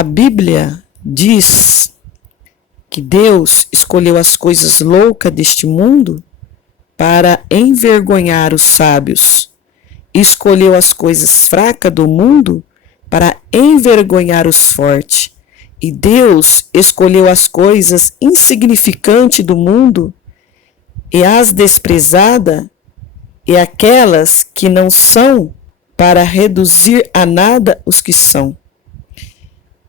A Bíblia diz que Deus escolheu as coisas loucas deste mundo para envergonhar os sábios, escolheu as coisas fracas do mundo para envergonhar os fortes. E Deus escolheu as coisas insignificantes do mundo e as desprezadas e aquelas que não são para reduzir a nada os que são.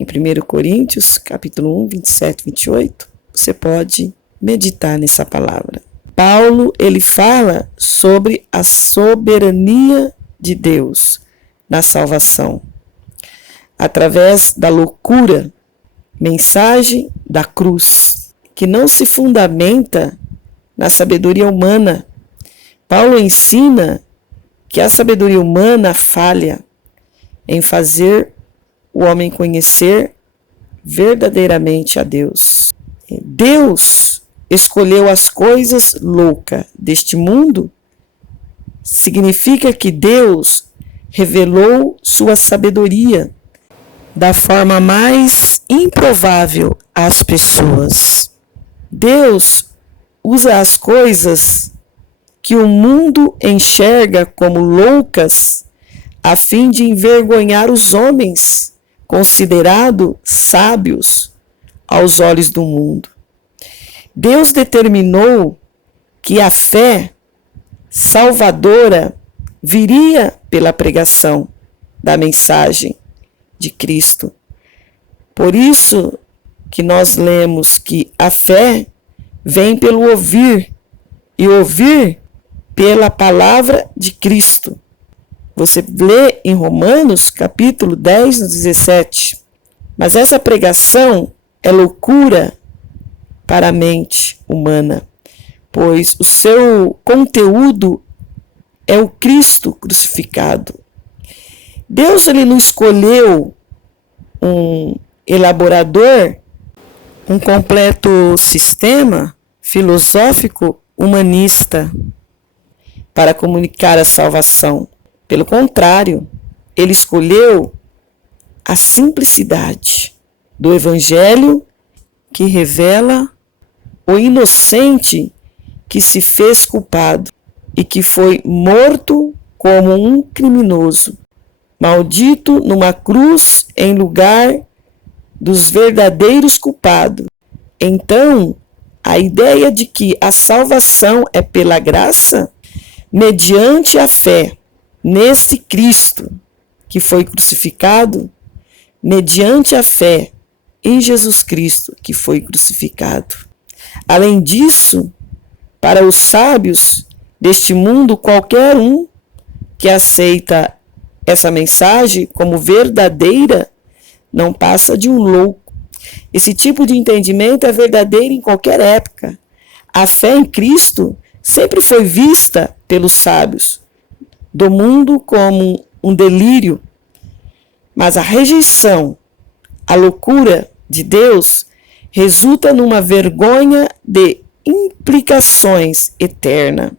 Em 1 Coríntios, capítulo 1, 27, 28, você pode meditar nessa palavra. Paulo, ele fala sobre a soberania de Deus na salvação, através da loucura, mensagem da cruz, que não se fundamenta na sabedoria humana. Paulo ensina que a sabedoria humana falha em fazer o homem conhecer verdadeiramente a Deus. Deus escolheu as coisas loucas deste mundo, significa que Deus revelou sua sabedoria da forma mais improvável às pessoas. Deus usa as coisas que o mundo enxerga como loucas a fim de envergonhar os homens considerados sábios aos olhos do mundo. Deus determinou que a fé salvadora viria pela pregação da mensagem de Cristo. Por isso que nós lemos que a fé vem pelo ouvir, e ouvir pela palavra de Cristo. Você lê em Romanos, capítulo 10, no 17. Mas essa pregação é loucura para a mente humana, pois o seu conteúdo é o Cristo crucificado. Deus, ele não escolheu um elaborador, um completo sistema filosófico humanista para comunicar a salvação. Pelo contrário, ele escolheu a simplicidade do Evangelho que revela o inocente que se fez culpado e que foi morto como um criminoso, maldito numa cruz em lugar dos verdadeiros culpados. Então, a ideia de que a salvação é pela graça, mediante a fé nesse Cristo que foi crucificado, mediante a fé em Jesus Cristo que foi crucificado. Além disso, para os sábios deste mundo, qualquer um que aceita essa mensagem como verdadeira não passa de um louco. Esse tipo de entendimento é verdadeiro em qualquer época. A fé em Cristo sempre foi vista pelos sábios do mundo como um delírio, mas a rejeição, a loucura de Deus resulta numa vergonha de implicações eterna.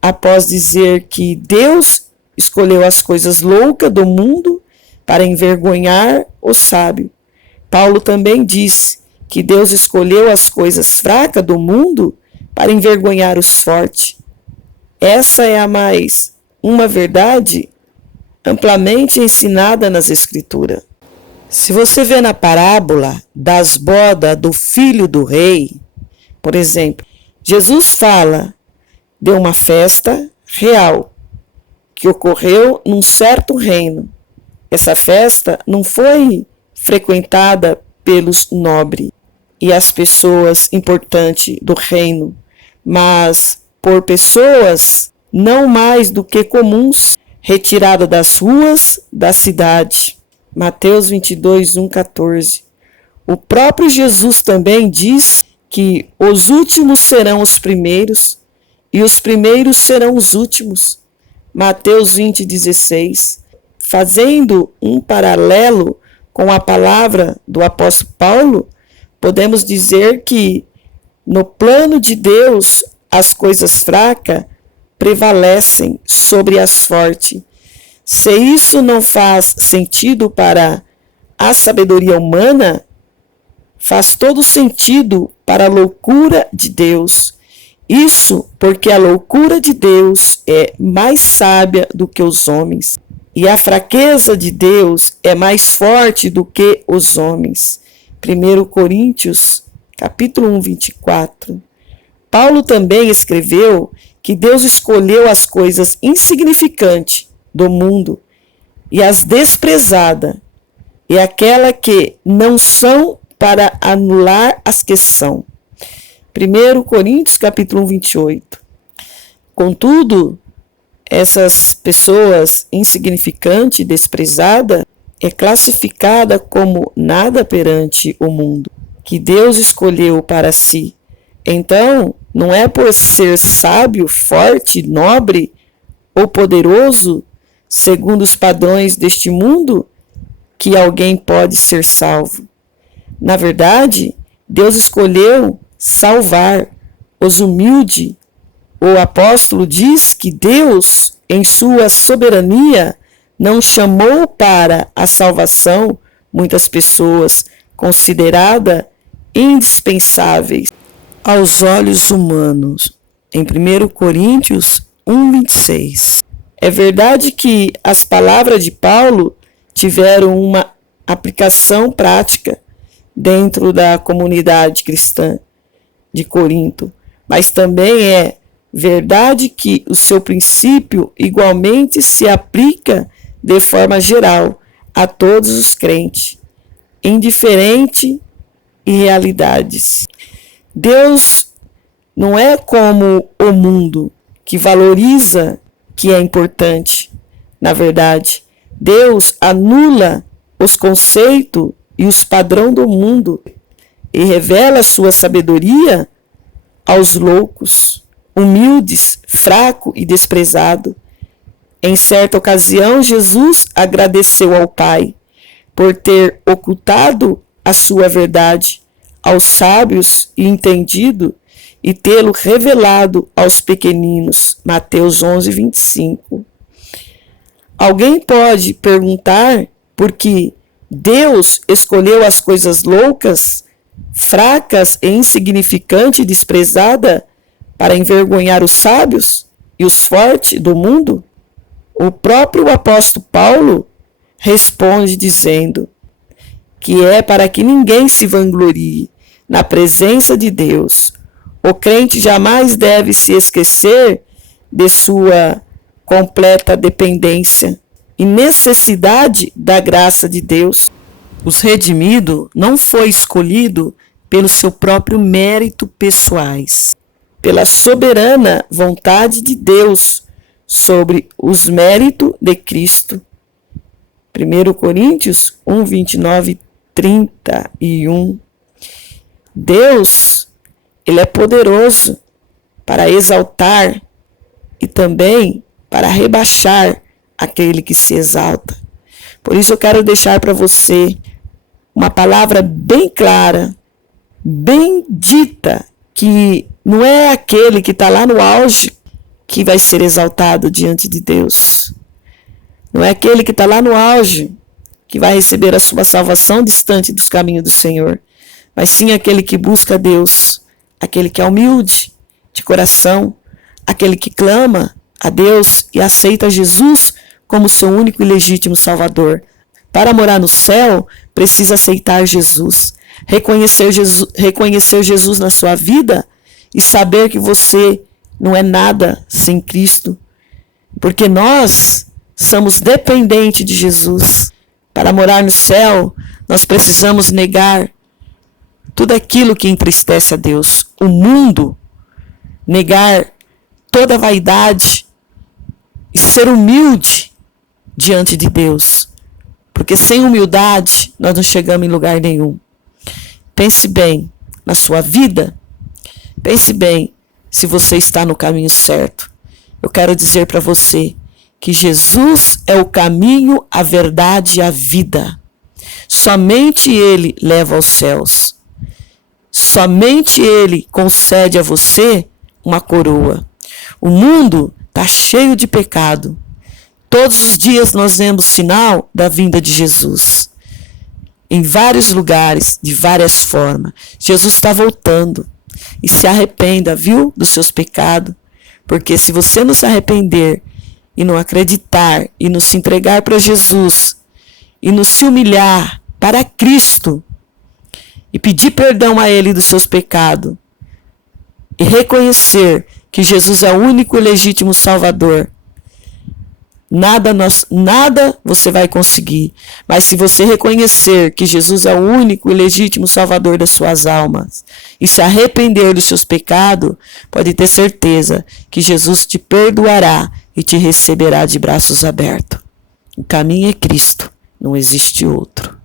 Após dizer que Deus escolheu as coisas loucas do mundo para envergonhar o sábio, Paulo também diz que Deus escolheu as coisas fracas do mundo para envergonhar os fortes. Essa é a mais uma verdade amplamente ensinada nas Escrituras. Se você vê na parábola das bodas do filho do rei, por exemplo, Jesus fala de uma festa real que ocorreu num certo reino. Essa festa não foi frequentada pelos nobres e as pessoas importantes do reino, mas por pessoas não mais do que comuns, retiradas das ruas da cidade. Mateus 22, 1, 14. O próprio Jesus também diz que os últimos serão os primeiros e os primeiros serão os últimos. Mateus 20, 16. Fazendo um paralelo com a palavra do apóstolo Paulo, podemos dizer que no plano de Deus as coisas fracas prevalecem sobre as fortes. Se isso não faz sentido para a sabedoria humana, faz todo sentido para a loucura de Deus. Isso porque a loucura de Deus é mais sábia do que os homens, e a fraqueza de Deus é mais forte do que os homens. 1 Coríntios, capítulo 1, 24. Paulo também escreveu que Deus escolheu as coisas insignificantes do mundo e as desprezadas, e aquela que não são, para anular as que são. 1 Coríntios, capítulo 1, 28. Contudo, essas pessoas insignificantes e desprezadas é classificada como nada perante o mundo, que Deus escolheu para si. Então, não é por ser sábio, forte, nobre ou poderoso, segundo os padrões deste mundo, que alguém pode ser salvo. Na verdade, Deus escolheu salvar os humildes. O apóstolo diz que Deus, em sua soberania, não chamou para a salvação muitas pessoas consideradas indispensáveis aos olhos humanos. Em 1 Coríntios 1, 26. É verdade que as palavras de Paulo tiveram uma aplicação prática dentro da comunidade cristã de Corinto, mas também é verdade que o seu princípio igualmente se aplica de forma geral a todos os crentes, indiferente e realidades. Deus não é como o mundo, que valoriza que é importante. Na verdade, Deus anula os conceitos e os padrões do mundo e revela sua sabedoria aos loucos, humildes, fracos e desprezados. Em certa ocasião, Jesus agradeceu ao Pai por ter ocultado a sua verdade aos sábios e entendidos e tê-lo revelado aos pequeninos. Mateus 11, 25. Alguém pode perguntar por que Deus escolheu as coisas loucas, fracas e insignificantes e desprezadas para envergonhar os sábios e os fortes do mundo? O próprio apóstolo Paulo responde dizendo que é para que ninguém se vanglorie na presença de Deus. O crente jamais deve se esquecer de sua completa dependência e necessidade da graça de Deus. Os redimidos não foi escolhido pelo seu próprio mérito pessoais, pela soberana vontade de Deus sobre os méritos de Cristo. 1 Coríntios 1, 29 e 31. Deus, Ele é poderoso para exaltar e também para rebaixar aquele que se exalta. Por isso eu quero deixar para você uma palavra bem clara, bem dita, que não é aquele que está lá no auge que vai ser exaltado diante de Deus. Não é aquele que está lá no auge que vai receber a sua salvação distante dos caminhos do Senhor, mas sim aquele que busca a Deus, aquele que é humilde de coração, aquele que clama a Deus e aceita Jesus como seu único e legítimo Salvador. Para morar no céu, precisa aceitar Jesus, reconhecer Jesus na sua vida e saber que você não é nada sem Cristo, porque nós somos dependentes de Jesus. Para morar no céu, nós precisamos negar tudo aquilo que entristece a Deus, o mundo, negar toda vaidade e ser humilde diante de Deus, porque sem humildade nós não chegamos em lugar nenhum. Pense bem na sua vida, pense bem se você está no caminho certo. Eu quero dizer para você que Jesus é o caminho, a verdade e a vida. Somente Ele leva aos céus. Somente Ele concede a você uma coroa. O mundo está cheio de pecado. Todos os dias nós vemos sinal da vinda de Jesus. em vários lugares, de várias formas. Jesus está voltando. E se arrependa, viu, dos seus pecados. Porque se você não se arrepender e não acreditar e não se entregar para Jesus e não se humilhar para Cristo e pedir perdão a Ele dos seus pecados e reconhecer que Jesus é o único e legítimo Salvador, nada você vai conseguir. Mas se você reconhecer que Jesus é o único e legítimo Salvador das suas almas e se arrepender dos seus pecados, pode ter certeza que Jesus te perdoará e te receberá de braços abertos. O caminho é Cristo, não existe outro.